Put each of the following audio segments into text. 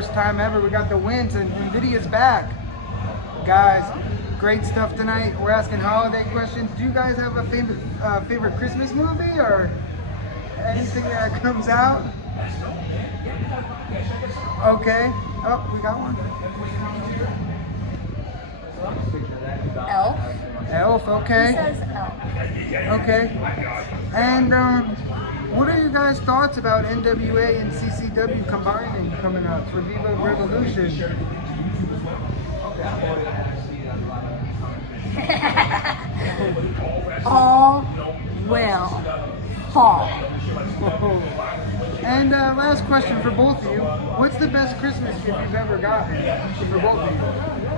first time ever. We got the WiNcE and Invidia's back. Guys, great stuff tonight. We're asking holiday questions. Do you guys have a favorite Christmas movie or anything that comes out? Okay. Oh, we got one. Elf. Elf, okay. He says elf. Okay. And what are you guys' thoughts about NWA and CCW combining coming up for Viva Revolution? All will fall. And last question for both of you. What's the best Christmas gift you've ever gotten for both of you?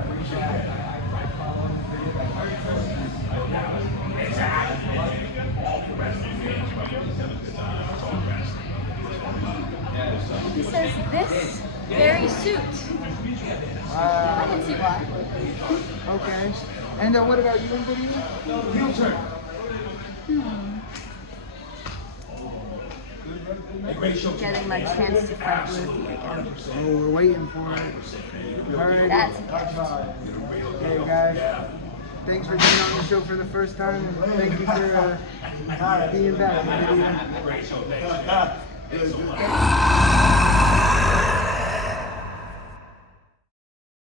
He says this very suit. I can see why. Okay. And what about you, Invidia? Getting my chance to fight Ruthie again. Oh, we're waiting for it. All right. That's a gift. Hey, guys. Thanks for being on the show for the first time. And thank you for being back, Invidia.